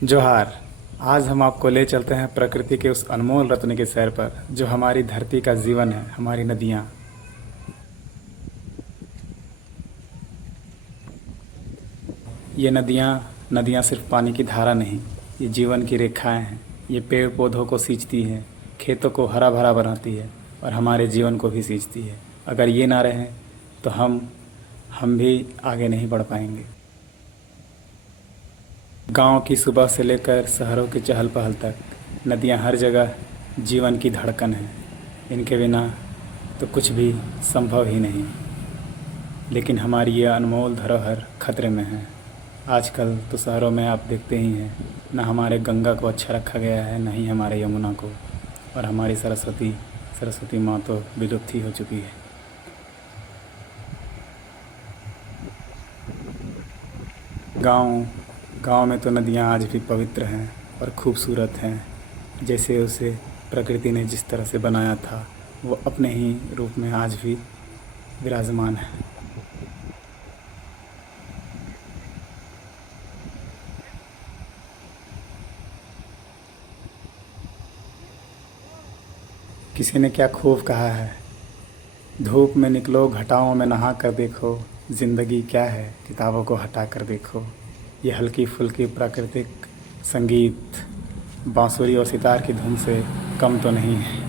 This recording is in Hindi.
जोहार। आज हम आपको ले चलते हैं प्रकृति के उस अनमोल रत्न के सैर पर जो हमारी धरती का जीवन है, हमारी नदियाँ। ये नदियाँ नदियाँ सिर्फ पानी की धारा नहीं, ये जीवन की रेखाएं हैं। ये पेड़ पौधों को सींचती हैं, खेतों को हरा भरा बनाती है और हमारे जीवन को भी सींचती है। अगर ये ना रहें तो हम भी आगे नहीं बढ़ पाएंगे। गांव की सुबह से लेकर शहरों की चहल पहल तक नदियां हर जगह जीवन की धड़कन है। इनके बिना तो कुछ भी संभव ही नहीं। लेकिन हमारी ये अनमोल धरोहर खतरे में है। आजकल तो शहरों में आप देखते ही हैं, न हमारे गंगा को अच्छा रखा गया है, न ही हमारे यमुना को। और हमारी सरस्वती माँ तो विलुप्त ही हो चुकी है। गांव गांव में तो नदियाँ आज भी पवित्र हैं और खूबसूरत हैं। जैसे उसे प्रकृति ने जिस तरह से बनाया था, वो अपने ही रूप में आज भी विराजमान है। किसी ने क्या खूब कहा है, धूप में निकलो घटाओं में नहा कर देखो, ज़िंदगी क्या है किताबों को हटा कर देखो। ये हल्की फुल्की प्राकृतिक संगीत बांसुरी और सितार की धुन से कम तो नहीं है।